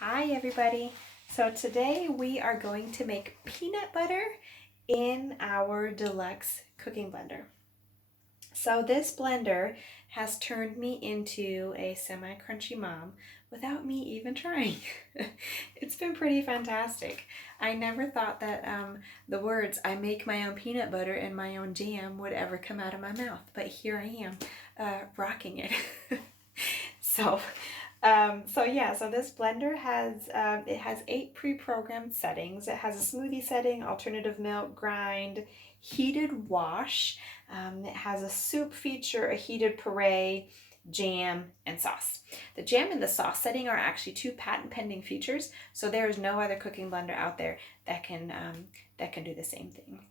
Hi everybody. So today we are going to make peanut butter in our Deluxe Cooking Blender. So this blender has turned me into a semi-crunchy mom without me even trying. It's been pretty fantastic. I never thought that the words "I make my own peanut butter and my own jam" would ever come out of my mouth, but here I am rocking it. So so this blender has it has 8 pre-programmed settings. It has a smoothie setting, alternative milk, grind, heated wash. It has a soup feature, a heated puree, jam, and sauce. The jam and the sauce setting are actually 2 patent pending features, so there is no other cooking blender out there that can do the same thing.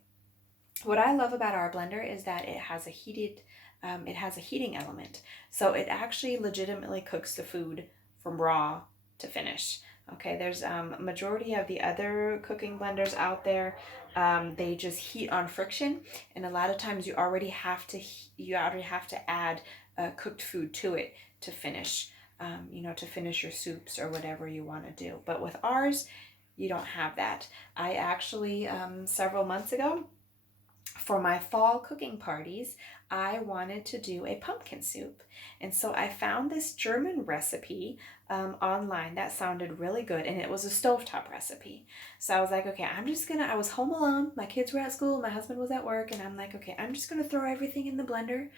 What I love about our blender is that it has a heating element. So it actually legitimately cooks the food from raw to finish. Okay, there's majority of the other cooking blenders out there, they just heat on friction, and a lot of times you already have to add cooked food to it to finish, to finish your soups or whatever you want to do. But with ours, you don't have that. I actually several months ago, for my fall cooking parties, I wanted to do a pumpkin soup. And so I found this German recipe online that sounded really good, and it was a stovetop recipe. So I was like, okay, I was home alone, my kids were at school, my husband was at work, and I'm like, okay, I'm just gonna throw everything in the blender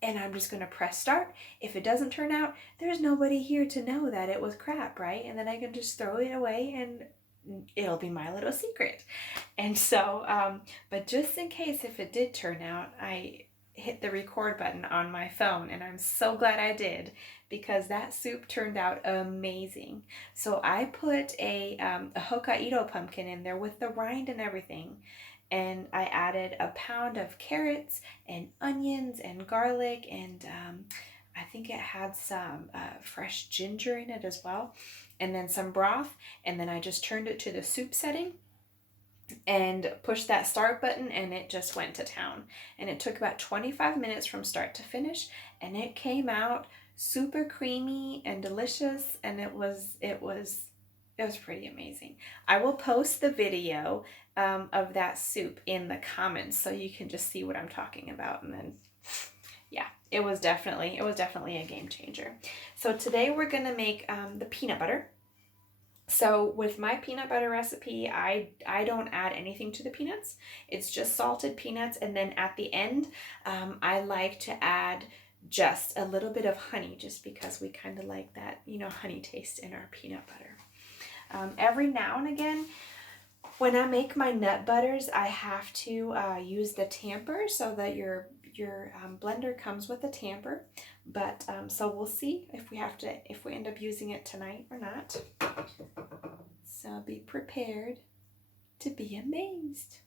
and I'm just gonna press start. If it doesn't turn out, there's nobody here to know that it was crap, right? And then I can just throw it away and it'll be my little secret. And so, but just in case if it did turn out, I hit the record button on my phone, and I'm so glad I did, because that soup turned out amazing. So I put a Hokkaido pumpkin in there with the rind and everything, and I added a pound of carrots and onions and garlic, and I think it had some fresh ginger in it as well, and then some broth, and then I just turned it to the soup setting and pushed that start button, and it just went to town. And it took about 25 minutes from start to finish, and it came out super creamy and delicious, and it was pretty amazing. I will post the video of that soup in the comments so you can just see what I'm talking about. And then yeah, it was definitely a game changer. So today we're gonna make the peanut butter. So with my peanut butter recipe, I don't add anything to the peanuts. It's just salted peanuts, and then at the end, I like to add just a little bit of honey, just because we kind of like that, honey taste in our peanut butter. Every now and again, when I make my nut butters, I have to use the tamper, so that your blender comes with a tamper. But so we'll see if we end up using it tonight or not. So be prepared to be amazed.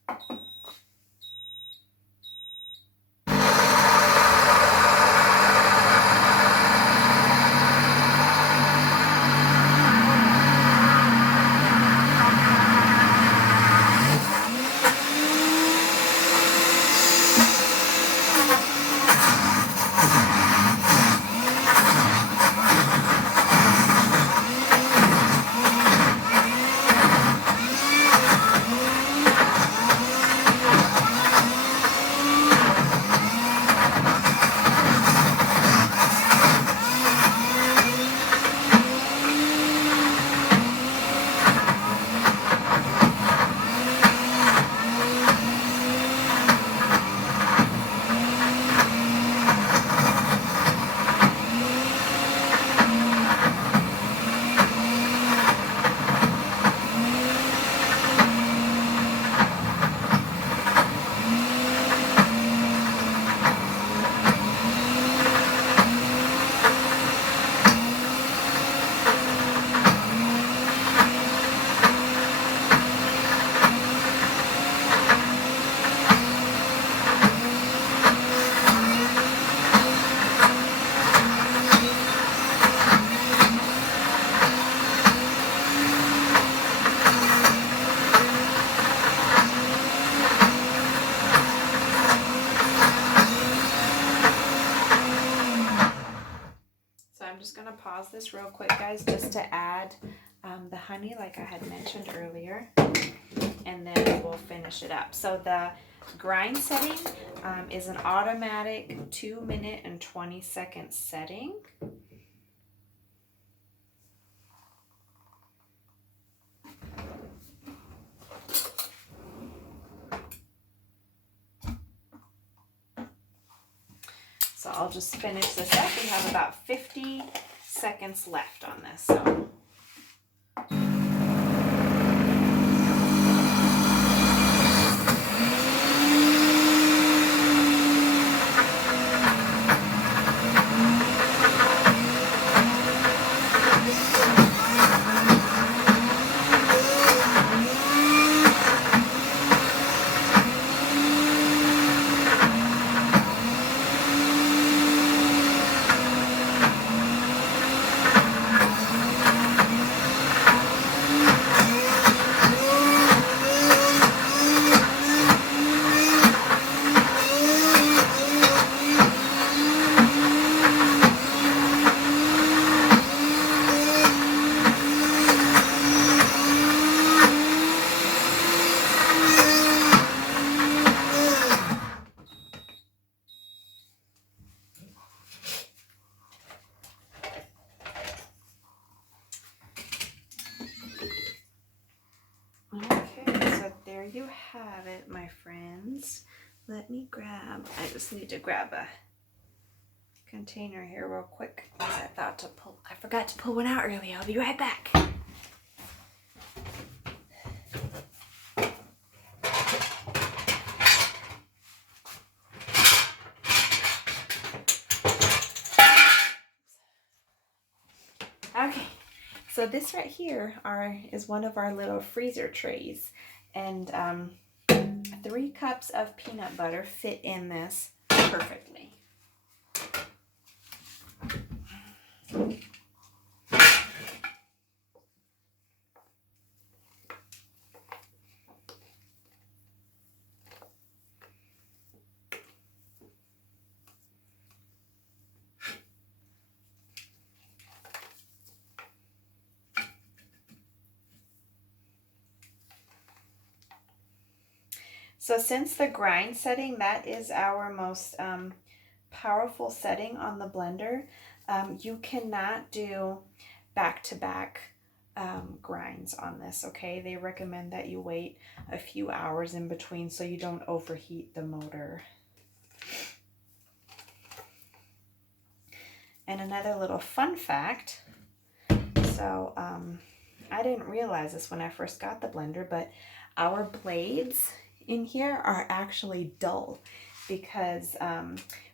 I'm just going to pause this real quick, guys, just to add the honey like I had mentioned earlier, and then we'll finish it up. So the grind setting is an automatic 2-minute and 20-second setting. So I'll just finish this up. We have about 50 seconds left on this. So there you have it, my friends. Let me grab, I just need to grab a container here real quick. I forgot to pull one out earlier. I'll be right back. Okay, so this right here is one of our little freezer trays, and 3 cups of peanut butter fit in this perfectly. So since the grind setting, that is our most powerful setting on the blender, you cannot do back-to-back grinds on this, okay? They recommend that you wait a few hours in between so you don't overheat the motor. And another little fun fact, so I didn't realize this when I first got the blender, but our blades in here are actually dull because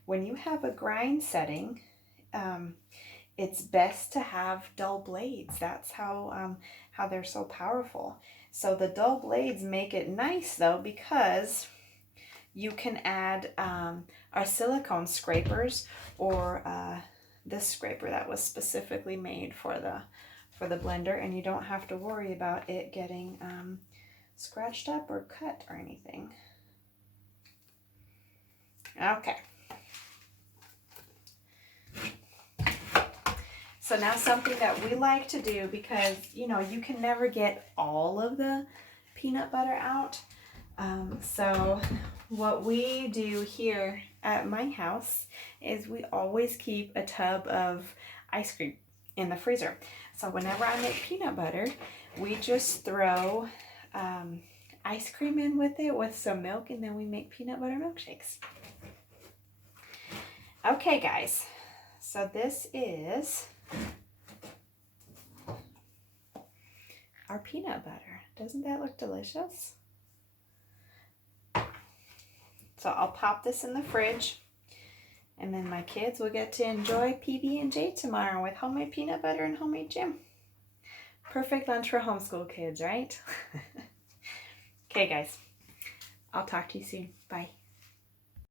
when you have a grind setting, it's best to have dull blades. That's how they're so powerful. So the dull blades make it nice though, because you can add our silicone scrapers or this scraper that was specifically made for the blender, and you don't have to worry about it getting scratched up or cut or anything. Okay. So now something that we like to do, because you know you can never get all of the peanut butter out. So what we do here at my house is we always keep a tub of ice cream in the freezer. So whenever I make peanut butter, we just throw ice cream in with it with some milk, and then we make peanut butter milkshakes. Okay guys, so this is our peanut butter. Doesn't that look delicious? So I'll pop this in the fridge, and then my kids will get to enjoy PB&J tomorrow with homemade peanut butter and homemade jam. Perfect lunch for homeschool kids, right? Okay guys, I'll talk to you soon. Bye.